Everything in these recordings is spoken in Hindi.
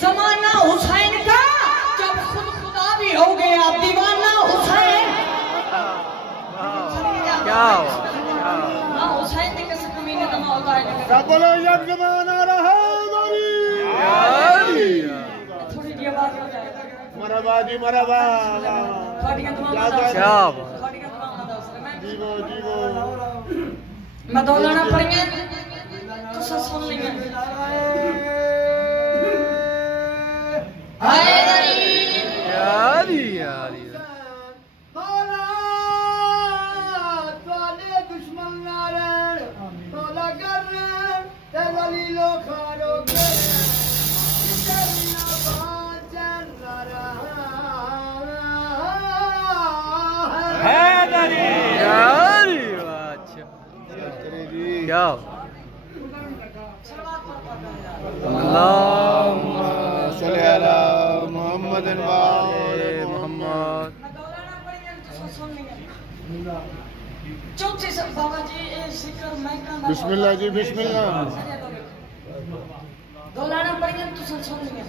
जमाना हुसैन का जब खुद खुदा भी हो गया दीवाना हुसैन। क्या हुसैन ने कैसे कमीने दमा होता है क्या बोलो ये जमाना रहा हमारी थोड़ी सी आवाज हो जाए मरहबा जी मरहबा क्या जीवो जीवो मैं दौलाना पढ़ेंगे तो सब सुन लेंगे। दुश्मन नारायण तोला कर लीलो खारो क्या अल्लाहुम्मा सल्ली अला मुहम्मद व आले मोहम्मद। चौथी सब बाबा जी जिक्र मैं का बिस्मिल्लाह जी बिस्मिल्लाह दौलाना पढ़ेंगे तो सुन लेंगे।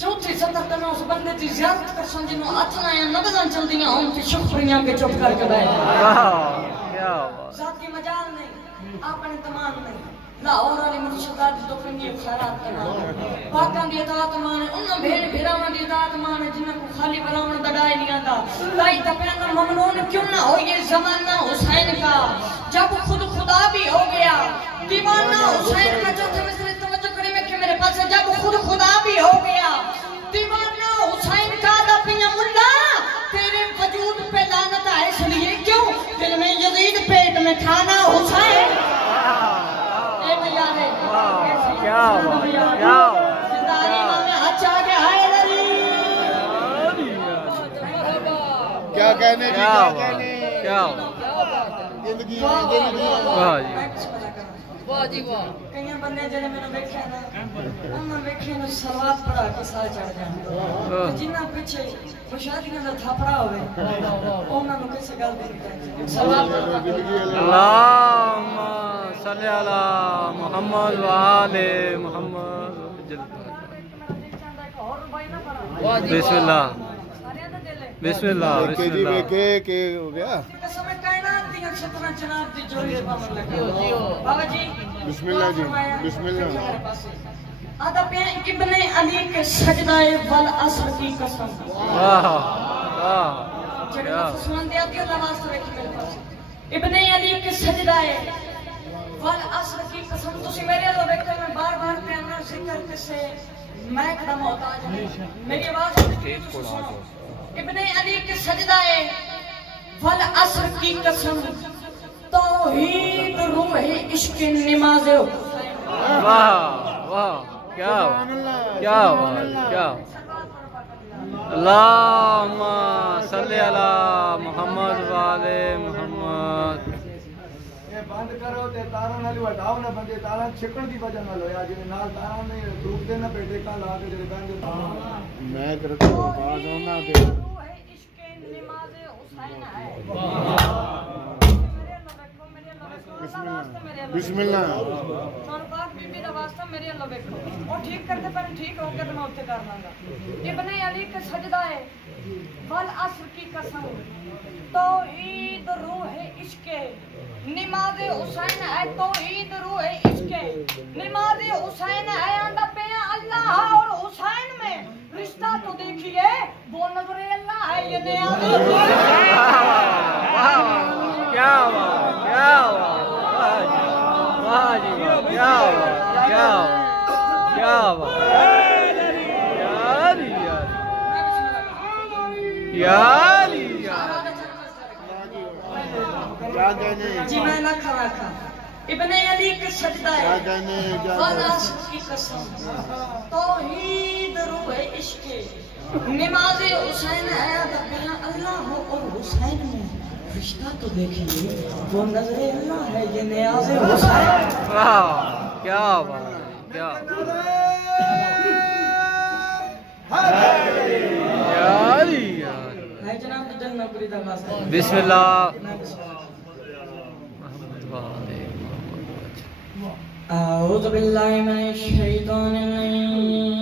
चौथी सतह तक उस बंदे की ज़ियारत कर समझनो अथना या नबज़ां चलदियां हम की शुक्रिया के चुप करके बैठ क्या साथी मजाल नहीं आपने तमाम नहीं लाहौर वाले मुर्शिदात तो कन्नी खैरात तमाम पाकां दी अतात माने उन भेड़ भेरावां दी अतात माने जिन्हां को खाली बनावण दड़ाए नहीं आंदा ताई तपना ममनून क्यों ना हो ये जमाना हुसैन का जब खुद खुदा भी हो गया दीवाना हुसैन का। चौथे मिसरे तवज्जो करे में कि मेरे पास जब खुद खुदा भी हो गया दीवाना हुसैन का दा पिया मुल्ला तेरे वजूद पे लानत है इसलिए क्यों दिल में यजीद पेट में खाना हुसैन। क्या क्या कहने की क्या कहने क्या जिंदगी जिंदगी वाह जी वाह कई बंदे जेने मैंने देखा ना उन्होंने देखे ना सलवात पढ़ा के साल चढ़ जाए जिन्ना पीछे शादियां दा थापड़ा होवे उन्हां नु किसे गल दी सलवात अल्लाहुम्मा सल्ली अला मुहम्मद व आले मोहम्मद। बिस्मिल्लाह बिस्मिल्लाह बिस्मिल्लाह के हो गया समय कायनात दी सतना जनाब दी जोड़ी पावन लगे बाबा जी बिस्मिल्लाह जी बिस्मिल्लाह आदा पे इब्ने अली के सजदाए वल असर की कसम। वाह वाह क्या सुन दिया कि नमाज तो एक मेरे पास इब्ने अली के सजदाए वल असर की कसम तुसी मेरे लो देखते मैं बार-बार कहना जिक्र से मैं कदम मोहताज नहीं मेरी आवाज इब्ने अली के सजदाए वल असर की कसम तौहीद रूह इश्क नमाज। वाह वाह क्या क्या क्या अल्लाहुम्मा सल्ली अला मुहम्मद व आले मोहम्मद। बंद करो ते तारा नाल हटाओ ना बंदे तारा छिकण दी वजह नाल होया जे नाल तारा नहीं ग्रुप दे ना पेटे का ला के जे बंद मैं करता आवाज होना ते इश्क नमाज हुसैन है। बिस्मिल्लाह सोन पाक बीबी दा वास्ता मेरे अल्लाह देखो और ठीक करते पर ठीक हो के तो मैं उत्ते कर लांगा। इब्ने अली के सजदा है वल असर की कसम तौहीद रूह इश्क नमाज हुसैन है तौहीद रूह इश्क नमाज हुसैन है आंदा पे अल्लाह और हुसैन में रिश्ता तो देखिए वो नजर अल्लाह है ये नियाज। क्या क्या वाह जी क्या क्या क्या यार जी मैं ना खड़ा था इब्ने अली के सजदा है वलास की कसम तौहीद रूह इश्क नमाज हुसैन है अल्लाह हो और हुसैन में रिश्ता तो देखिए वो नजर अल्लाह है ये नियाज हुसैन। वाह क्या बात क्या है जनाब जन्नतपुरी दा वास्ता बिस्मिल्लाह। अऊज़ु बिल्लाहि मिनश शैतानिर रजीम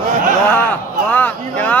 वाह वाह क्या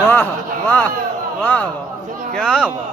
वाह वाह वाह क्या वाह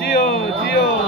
जियो जियो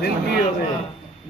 जिंदगी होवे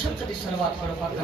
छत्तीस सलवात पढ़ो पाक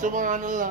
सुभान अल्लाह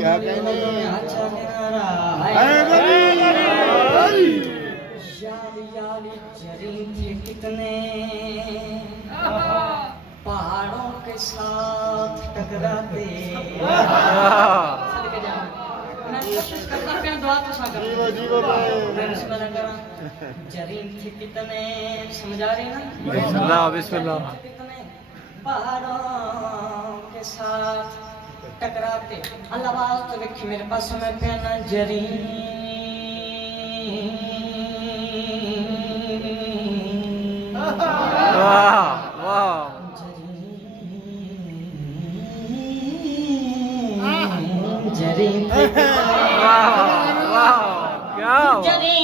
क्या कहने अच्छा किनारा याली याली जरी थे कितने पहाड़ों के साथ टकराते सदके जाओ मैं कोशिश करता हूं दुआ तो सा करूं जीवो भाई मैं बिस्मिल्लाह करा जरी थे कितने समझा रहे ना बिस्मिल्लाह बिस्मिल्लाह कितने पहाड़ों के साथ टकराते अल्लाह वास्ते देखी मेरे पास समय पहना जरी वाह वाह जरी वाह वाह क्या जरी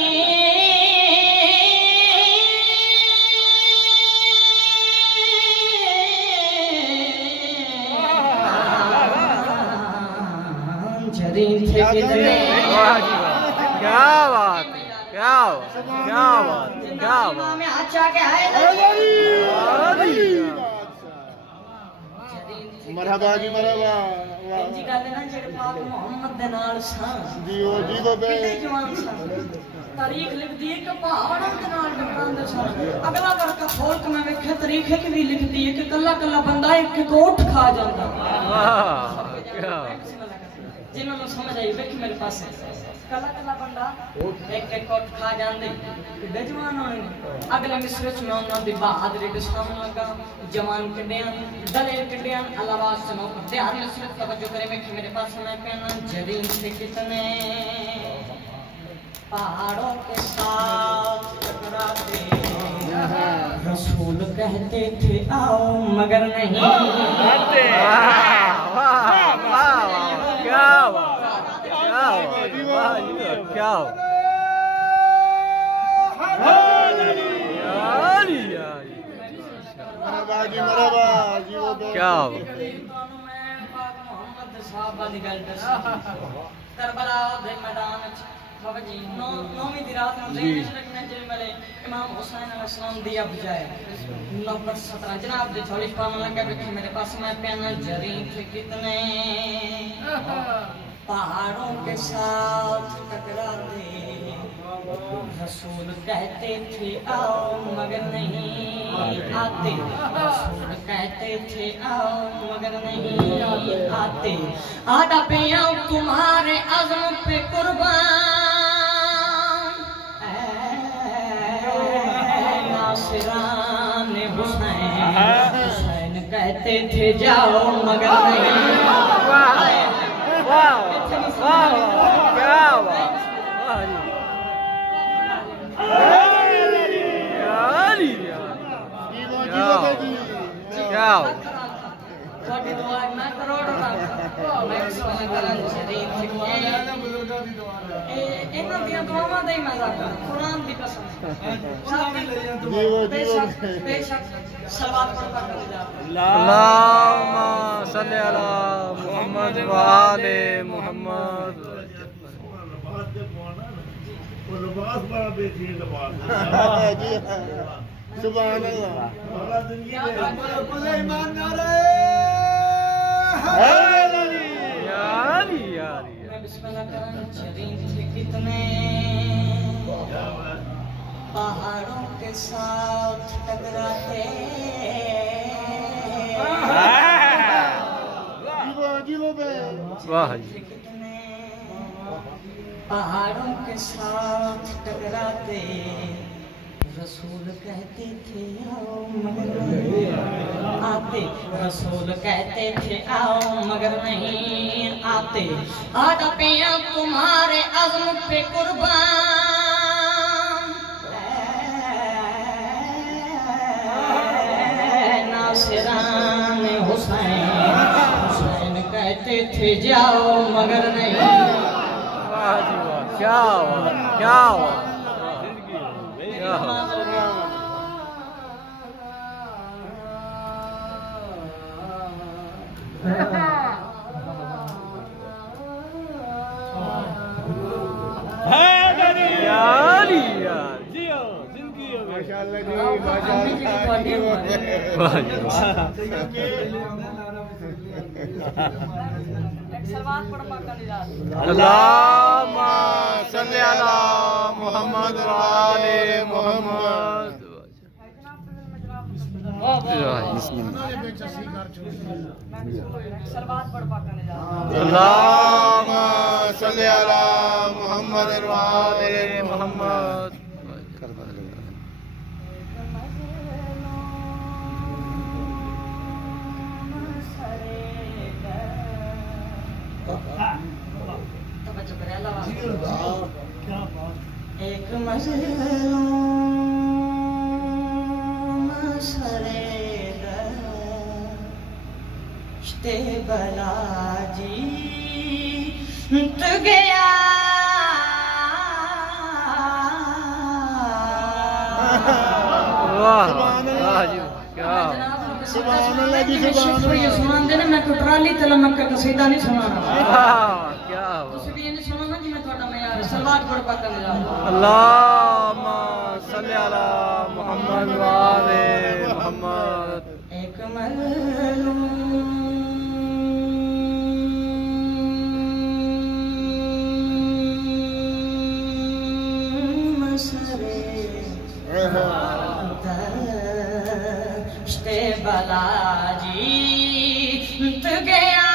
जरी थे कितने वाह जी वाह क्या बात क्या बात क्या बात में अच्छा के है मरहबा जी मरहबा जी कहते ना जेड़े पाक मोहम्मद दे नाल सन जीवो जीवो बे कितने जवान सन तारीख लिख दी है कि पहाड़ों के नाल टकरांदे सन अगला वर्का खोल के मैं वेखे तारीख है कि भी लिख दी है कि कल्ला कल्ला बंदा एक एक ओठ खा जांदा वाह क्या जिन्होंने समझ आई वेख मेरे पास कल्ला कल्ला बंदा एक एक ओठ खा जांदे किड्डे जवान होने अगले मिसरे च मैं उन्हां दी बहादुरी दे सामने लगा जवान कड्डियां दलेर कड्डियां अलावा सुनो ध्यान में सिर्फ तवज्जो करे वेख मेरे पास मैं पहना जरी से कितने पहाड़ों के साथ टकराते रसूल कहते थे आओ मगर नहीं वाह वाह वाह क्या क्या मरहबा जी मरहबा जीवो बे क्या करबला दे मैदान बाबा जी नौवीं दी रात में ज़हन रखना चाहिए वाले इमाम हुसैन अलैहिस्सलाम दिया बुझाए नंबर 17 जनाब दे 40 पावन लगा बैठे मेरे पास मैं पहना जरी थे कितने पहाड़ों के साथ टकराते रसूल कहते थे आओ मगर नहीं आते रसूल कहते थे आओ मगर नहीं आते आधा पे आऊं तुम्हारे अज़्म पे कुर्बान नासिरान हुसैन कहते थे जाओ मगर नहीं वाह वाह वाह क्या बात क्या ਤੁਹਾਡੀ ਦੁਆ ਮੈਂ ਕਰੋੜ ਰੱਖ ਮੈਂ ਸੁਣਾ ਕਰਾਂ ਸ਼ਰੀਫ ਇਹਨਾਂ ਦੀਆਂ ਦੁਆਵਾਂ ਦਾ ਹੀ ਮਜ਼ਾਕ ਹੈ ਕੁਰਾਨ ਦੀ ਕਸਮ ਬੇਸ਼ੱਕ ਸਲਵਾਤ ਪੜ੍ਹਦਾ ਕਰ ਜਾ अल्लाहुम्मा सल्ली अला मुहम्मद व आले मुहम्मद सुभान अल्लाह कितने पहाड़ों के साथ टकराते वाह जी कितने पहाड़ों के साथ टकराते रसूल कहते थे आओ मगर नहीं आते रसूल कहते थे आओ मगर नहीं आते आटा पिया तुम्हारे अज़्म पे कुर्बान नासिरान हुसैन कहते थे जाओ मगर नहीं वाह जी वाह क्या हुआ क्या हुआ क्या हुआ माशाअल्लाह जी अल्लाहुम्मा सल्ली अला मुहम्मद व आले मुहम्मद अल्लाहुम्मा सल्ली अला मुहम्मद व आले मुहम्मद एक मज़लूम सरे दश्ते बला जीत गया वाह वाह जी क्या सुनान देना मैं कोई ट्राली ते लमक के कसीदा नहीं सुनाना क्या तुसी भी नहीं सुनाना जी मैं थोड़ा मैं यार सलवात पढ़ पा कर जा अल्लाहुम्मा सल्ली अला मुहम्मद व आले मुहम्मद एक मज़लूम सरे दश्ते बला जीत गया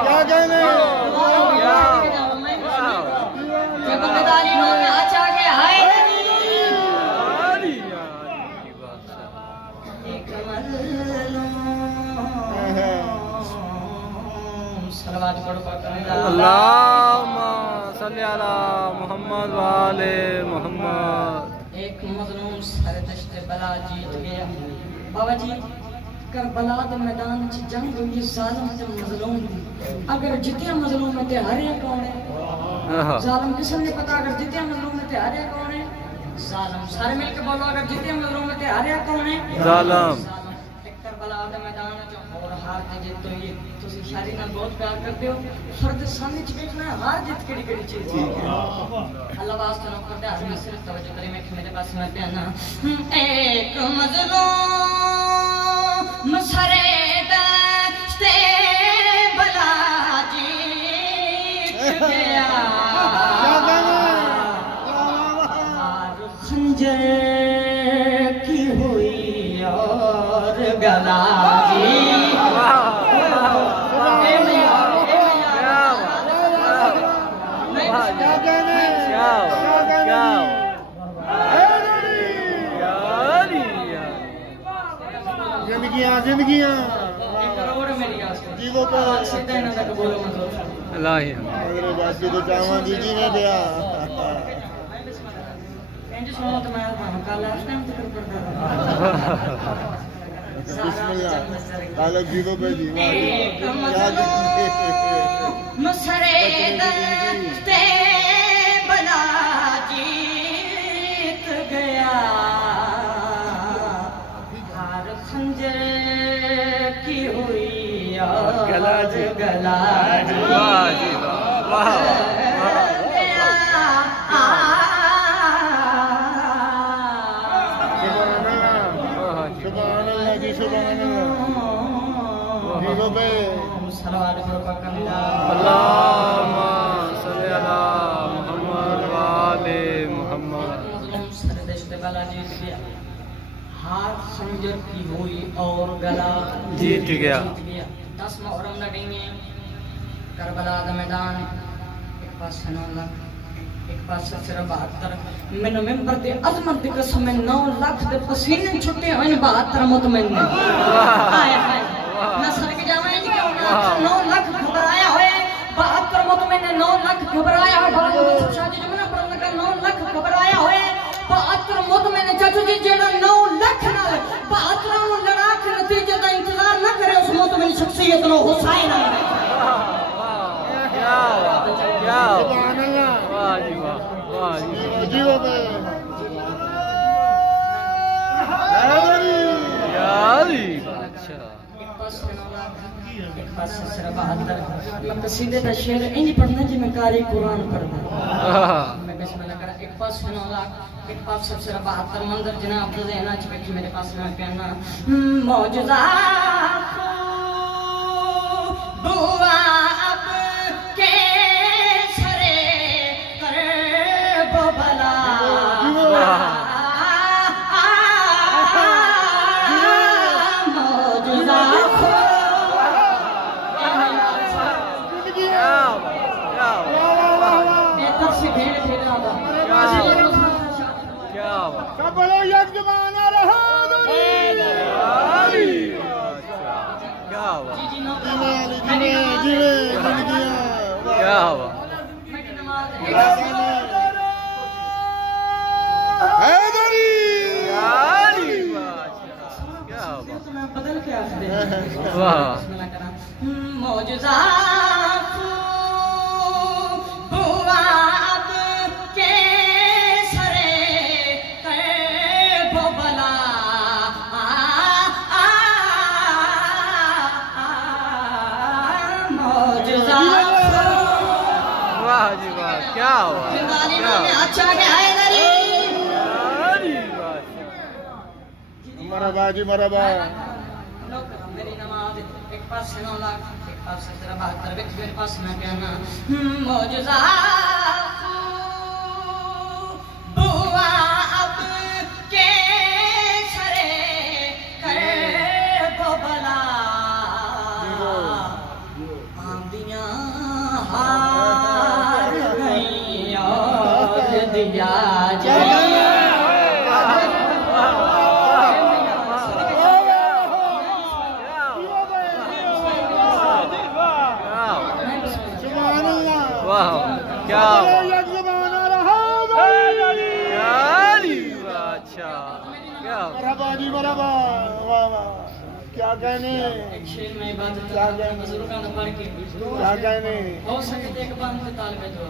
क्या कहने अल्लाहुम्मा सल्ली अला मुहम्मद व आले मुहम्मद एक मजलूम सारे दश्ते बला जीत गया बाबा जी करबला के मैदान च जंग हुई जालिम ते मजलूम अगर जितया मजलूम है ते हारिया कौन है जालिम किसे नहीं पता अगर जितया मजलूम है ते हारिया कौन है जालिम सारे मिलके बोलो अगर जितया मजलूम है ते हारिया कौन है जालिम करबला के मैदान च और हार ते जीत हुई तुसी शायरी नाल बहुत प्यार करते हो फर्द सामने च देखना है हार जीत केड़ी केड़ी चीज है अल्लाह वास्ते न करते हर में सिर्फ तवज्जो करें मैं मेरे पास में प्याना एक मजलूम सरे दश्ते बला जीत गया खंजर की हुई और गला जी जिंदगियां करोड़ मेरी जीवो को सीधा इन्हां दा कबूल मंजूर अल्लाह अगले बात तो चाहवा दीदी ने दिया इंज सुनो तो मैं कल लास्ट टाइम तक करदा बिस्मिल्लाह तालक जीरो पे दी नुसरे दस्ते बला जीत गया हार खंजर की हुई गला गला वाह जी वाह हार खंजर की हुई और गला जीत गया 10 मुहर्रम लगेंगे करबला का मैदान एक पास 9 लाख एक पास सिर्फ 72 मैंने मेंबर दे अजमत दी कसम 9 लाख दे पसीने छुट्टे होए 72 मुतमिन ने हाय हाय ना सर के जावे नहीं क्यों ना 9 लाख घबराया होए 72 मुतमिन ने 9 लाख घबराया हो बाबू शादी जमना पर लगा 9 लाख घबराया होए 72 मुतमिन ने चाचू जी जेड़ा 9 लाख नाल 72 नु लड़ा के नतीजे दा इंतजार ना करे उस मुतमिन शख्सियत नो हुसैन क्या सुभान अल्लाह वाह जी वाह जी यारी अच्छा एक पास सिर्फ 72 मैं कसीदे दा शेर इंज पढ़ना जिवें कारी कुरान पढ़दा मैं बिस्मिल्लाह करा एक पास 9 लाख एक पास सिर्फ 72 मंजर जनाब दे देना च बैठी मेरे पास में प्याना मौजूदा बुआ अब के सरे करे बबला मौजूदा सब बोलो एक जमाना रहा क्या हुआ क्या हुआ हैदरी क्या हुआ बदल के आखिर वाह मौजूदा बुआ अब के सरे करे बबला मौजूदा वाह जी वाह क्या हुआ अच्छा क्या है मरहबा जी मरहबा मेरी नमाज एक पास 9 लाख एक पास 72 व्यक्ति मेरे पास में प्याना मौजूदा बुआ अब के सरे करे बबला आंधियां हार गई और दिया जाए क्या अच्छा क्या क्या कहने एक शेर में इबादत क्या कहने बुजुर्गों ने पढ़ के क्या कहने हो सके तो एक बार में ताल में दुआ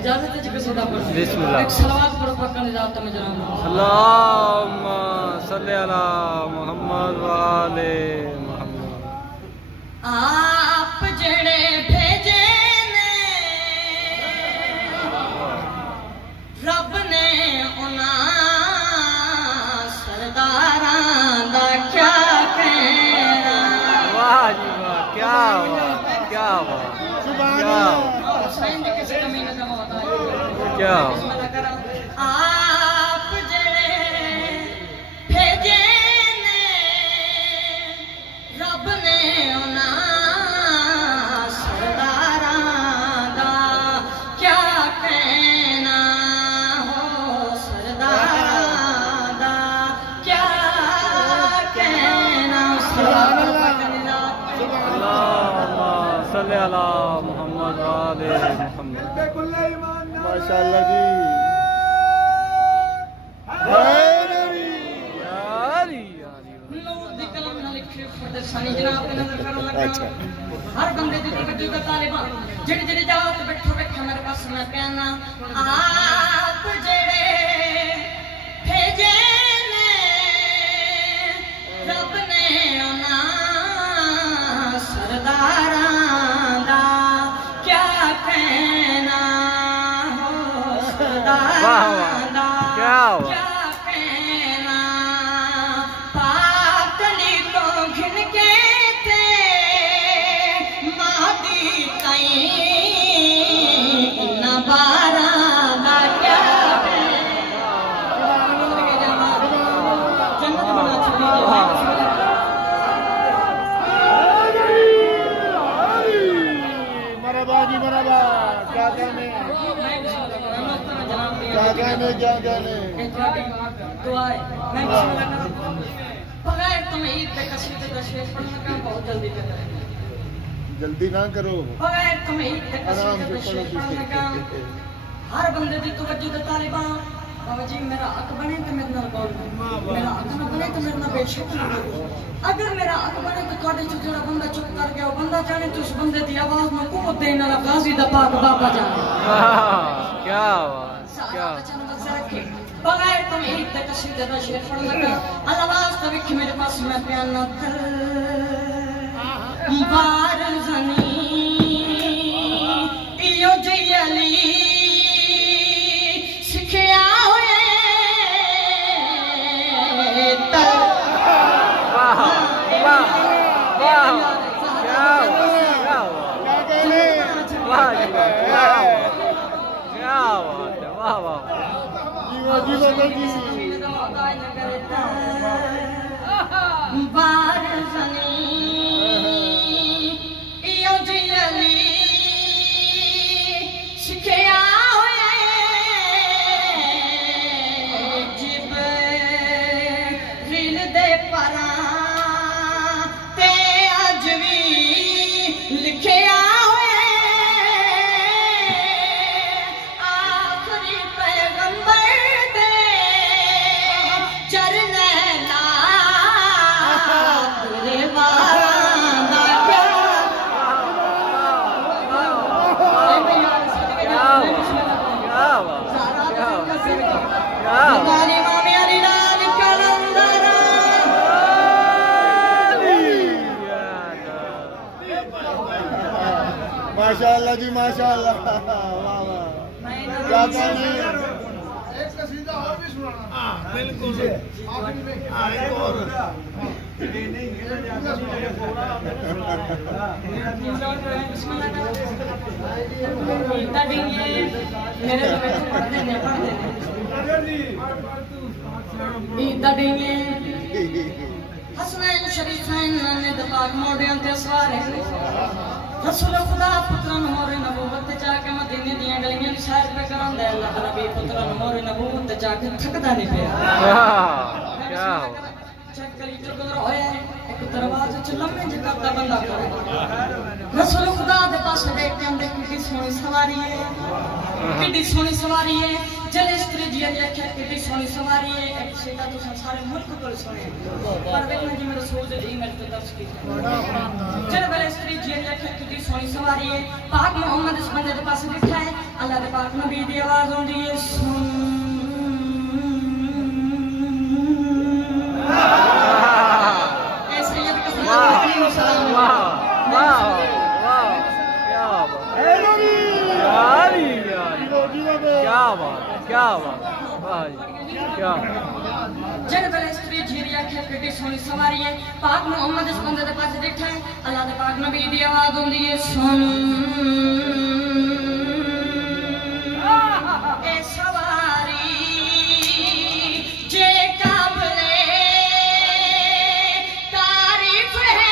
इजाजत है जिसे सदा पढ़ बिस्मिल्लाह एक सलावत पढ़ो पक्का निजात में जनाब अल्लाहुम्मा सल्ली अला मुहम्मद व आले मुहम्मद आप जड़े भेजे ने रब ने उना सरदारां दा क्या कहना वाह जी वाह क्या हुआ क्या हुआ हुसैन जी किसी कमी न जमा होता है क्या आप जड़े भेजे ने रब ने उना सरदारां दा क्या कहना हो सरदारां दा क्या कहना अल्लाहुम्मा सल्ली अला मुहम्मद व आले मुहम्मद माशाअल्लाह जी यारी यारी लो दी कलम हर बंदे दी तवज्जो दा तालिबान जेड़ी जेड़ी जात बैठो बैठा मेरे पास मैं प्याना आप जेड़े भेजे ने रब ने आना सरदारां दा क्या कहना हो सरदारां दा क्या कहना पातली तो घिन के ते मादी तई न बारां दा क्या जन्नत बना चली क्या कहने दुआएं मैं बगैर तुम्हें ईद पे कसीदे दशे पढ़ने का बहुत जल्दी कर रहे हैं जल्दी ना करो बगैर तुम्हें ईद पे कसीदे दशे पढ़ने का हर बंदे दी तवज्जो दा तालिबान बाबा जी मेरा हक बने तो मेरे नाल बोल मेरा हक ना बने तो मेरे नाल बेशक अगर मेरा हक बने तो थोड़े च जेड़ा बंदा चुप कर गया वो बंदा जाने तो उस बंदे दी आवाज में कुवत देने वाला गाजी दा पाक बाबा जाने क्या बात क्या बगैर तुम ईद तक कसीदे दा शेर पढ़ लगा अल्लाह वास्ते विख मेरे पास मैं प्याना बार जनी इयो जयली सिखया होए तर वाह वाह वाह क्या वाह क्या बात है वाह वाह बार जनी इयो जयली सिखया होए जिब्रील दे परां ते अज भी लिखया माशाअल्लाह जी माशाअल्लाह वाह वाह क्या कहने एक कसीदा और भी सुनाना हां बिल्कुल आखिरी में हां एक और हसनैन शरीफैन ने दबाग मोड़ियां ते सवार रसूल खुदा पुत्रन मोरे नबूवत जाके मदीने दियां गलियां सैर पे करांदा अल्लाह नबी पुत्रन मोरे नबूवत जाके थकदा नहीं पिया क्या चेक करी तो गुजर होया एक दरवाजे च लम्मे जगह बंदा खड़ा रसूल खुदा दे पास देख के अंदर कितनी सोहनी सवारी है जले स्त्री जी ने आख्या कितनी सोहनी सवारी है एक सीधा तो सारे मुल्क को सुने पर वेला जी मेरे रसूल दे ईमेल पे दर्ज की जले वाले स्त्री जी ने आख्या कितनी सोहनी सवारी है पाक मोहम्मद इस बंदे के पास बैठा है अल्लाह दे पाक नबी दी आवाज आंदी है सुन ऐसे ये कसम सलाम वाह वाह वाह क्या बात क्या बात वाह क्या जड़ वाले स्त्री झीरी आख्या कितनी सोहनी सवारी है पाक मोहम्मद इस बंदे के पास बैठा है अल्लाह दे पाक नबी दी आवाज आंदी है सुन ए सवारी जे काबले तारीफ है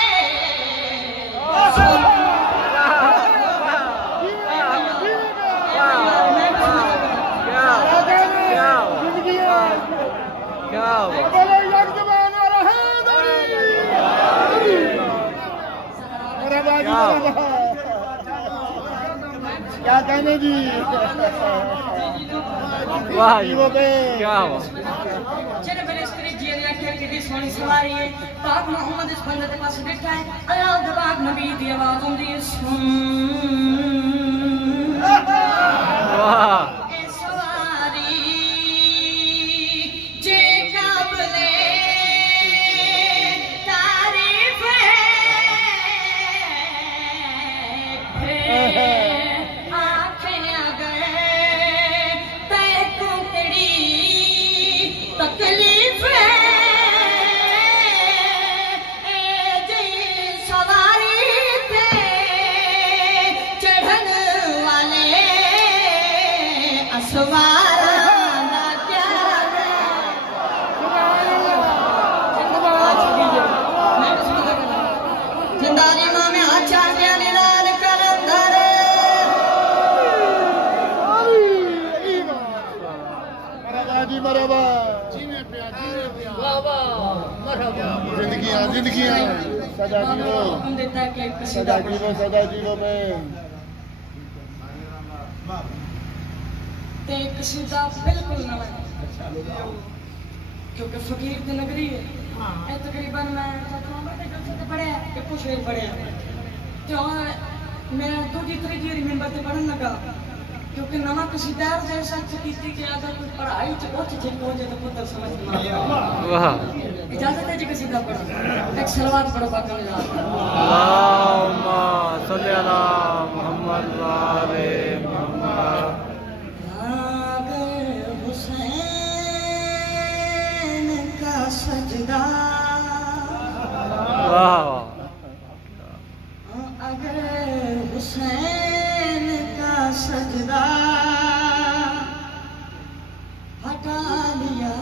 क्या कहने जी वाह जी वाह, क्या बात। जेने मेरे स्त्री जी ने आख्या कितनी सोहनी सवारी है पाक मोहम्मद इस बंदे के पास बैठा है अल्लाह दे पाक नबी दी आवाज आउंदी है सुन वाह ए सवारी जे काबले तारीफ है आंखें अगर तय कुकड़ी तकलीफ है जी सवारी पे चढ़न वाले असवारा ना क्या जिंदारी माँ में आचार्य लाल कलंदर जी मरहबा जिंदगी सदा जीरो हुक्म देता है कि एक सदा कसीदा जीरो पे ते एक कसीदा बिल्कुल नवा है क्योंकि फकीर की नगरी है ये तकरीबन मैं पढ़े कि कुछ भी पढ़े तो मैं दूसरी तीसरी रिमेंबर से पढ़ने लगा क्योंकि नवा कसीदा जैसा की कि अगर कोई पढ़ाई च उच्च जे पहुंचे तो पुत्र समझ में वाह इजाजत है जी कसीदा पढ़ो एक सलवात पढ़ो बाकी अल्लाहुम्मा सल्ली अला मुहम्मद व आले मुहम्मद। अगर हुसैन का सजदा वाह अगर हुसैन का सजदा हटा लिया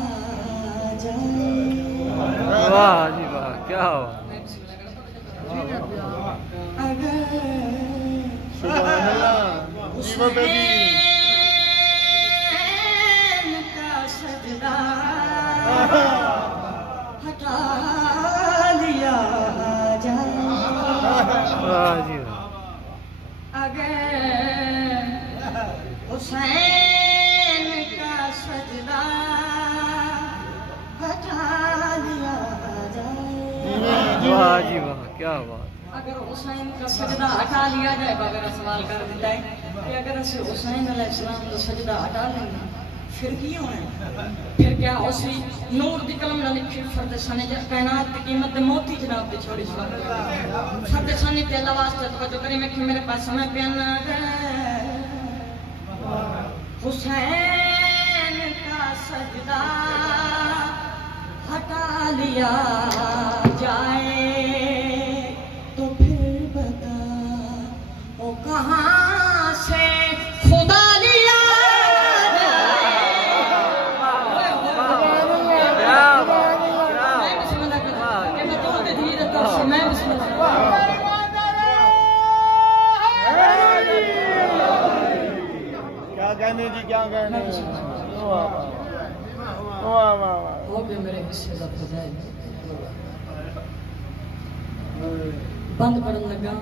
जाए वाह जी वाह, क्या बात। अगर सुभान अल्लाह जीरो पे जी हुसैन का सजदा हटा लिया जाए वाह जी वाह। अगर हुसैन का सजदा हटा लिया जाए वाह जी वाह, क्या बात। अगर हुसैन का सजदा हटा लिया जाए अगर सवाल कर देता है कि अगर असं हुसैन अलैहिस्सलाम का सजदा हटा लेंगे फिर की होना है फिर क्या उसी नूर दी कलम ना लिखी फर्द सने कायनात की कीमत दे मोती जनाब दे छोड़ी फर्द सने ते अल्लाह वास्ते तवज्जो करी मैं कि मेरे पास समय पे ना है हुसैन का सजदा हटा लिया जाए तो फिर बता वो कहाँ से खुदा लिया जाए क्या बात, क्या मैं बिस्मिल्लाह करता हूं कि मैं तो धीरे तो मैं बिस्मिल्लाह क्या कहने जी क्या कहने वाह वाह वाह हो गए मेरे हिस्से का फजाइल बंद पड़न लगा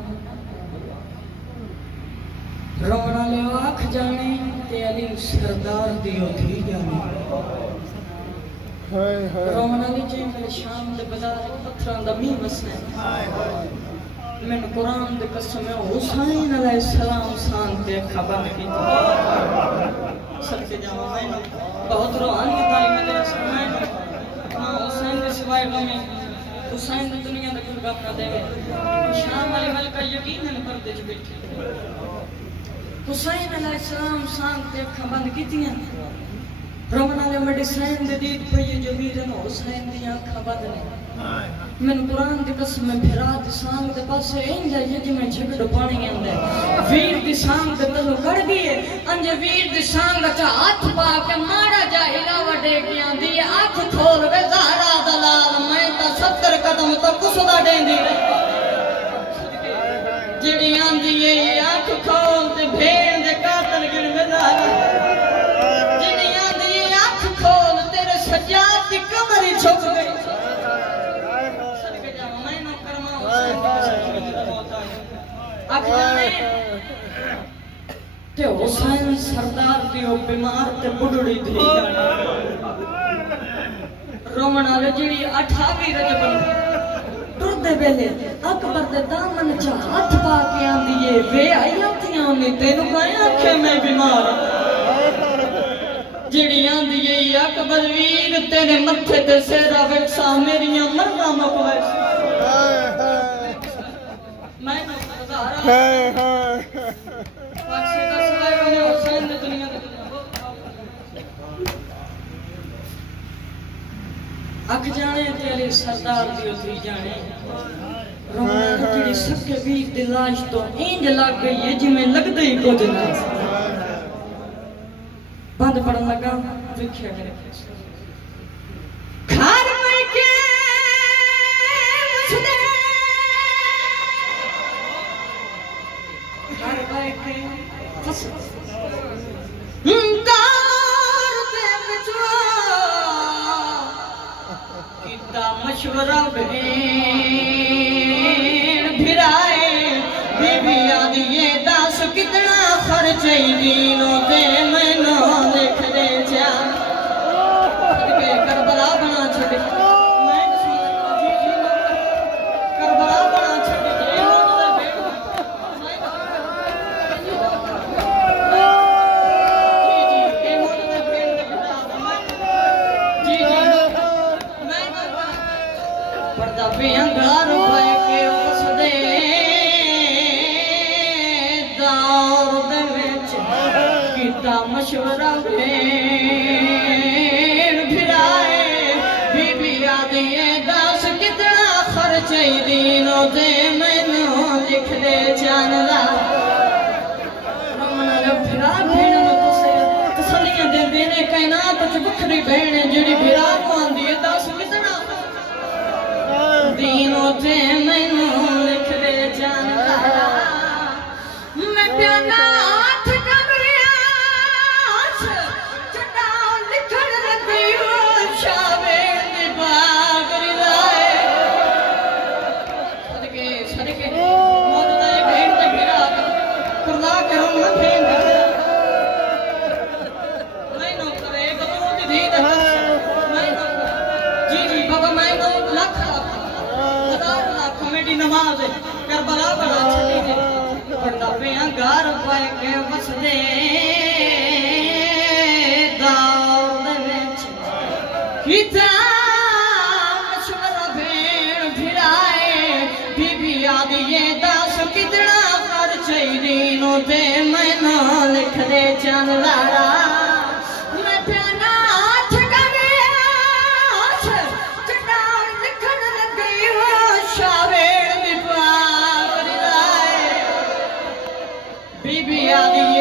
रोना ले आँख जाने ते अली सरदार दियो थी जाने रोना ली जे मेरे शाम दे बाजार पत्थरां दा मींह वसने मैंने कुरान दे कसम हुसैन अलैहिस्सलाम शान ते खबर की सदके जावा मैं बहुत रूहानी तालीम दे समय हां हुसैन के सिवाय गमे हुसैन दी दुनिया दा कोई गप ना देवे शाम वाली मलका यकीनन पर्दे च बैठी हुसैन अलैहिस्सलाम शान ते अखां बंद कीतियां रोमना ले मडी सैन दे दीद पई जमीरन हुसैन दी अखां बंद ने मैं कुरान दी कसम फिरा दी सांग दे पासे इंजा यज में झगड़ पानी अंदे वीर दी सांग दे तनु कड़ गई अंज वीर दी सांग चा हाथ पा के मारा जा हिलावा दे के आंदी आंख खोल वे ज़हरा दलाल मैं ता 70 कदम तो कुसदा देंदी जिड़ी आंदी ए आंख खोल ते भेड़ दे कातल गिन वे ज़हरा जिड़ी आंदी ए आंख खोल तेरे सज्जाद दी कमर ही झुक गई ते हुसैन सरदार दी ओ बीमार ते बुढ़ड़ी थी जाना रोमन वाले जिहड़ी 28 रजब टुरदे वेले अकबर दे दामन च हाथ पा के आंदी ए वे आईयां थियां ने तेनू काहे आखे मैं बीमार जिहड़ी आंदी ए अकबर वीर तेरे मत्थे ते सेरा वेखसा मेरियां मरदा मुकवे मैं ना अख जाने तेरे सरदार दी उतरी जाने रोमन तेरी सबके वीर दी लाश तो इंज लग गई है जिवें लगदे ही कुछ ना बंद पड़न लगा देखिया मेरे घर में के मुझे घर में के फस मशवरा भिराए बीबी आदि ये दस कितना खर्च दीनों ते मैनू लिख दे जा करबला बना छड़े करबला बना छड़े अंगार पाए के उसदे दौर दे विच कीता मशवरा भिराए बीबी आदि दस कितना खर्च दीनों ते मैनू लिख दे जानदा रमन फिरा भेण तसलियां देंदे ने कायनात च बखरी भेण जिहड़ी फिरा को आंदी है दस कितना दीनों ते मैनू लिख दे जानदा मैं प्याना हाथ कमरिया चटाओ लिखण लगी शावे दी बागरी लाए सदके मोद दे भेंट ते फिरा करला करो ना भेंट मैनू करे गलो दी दी मैनू जी बाबा मैनू लख कमेटी नमाज करबला बड़ा छड़ी दे पड़दा पिया घर पाए के वसदे दौर दे विच कीता मशवरा भेण भिराए बीबी आदि ये दस कितना खर्च दीनों ते मैनू लिख दे जानदा मैं प्याना हाथ बीबी आदि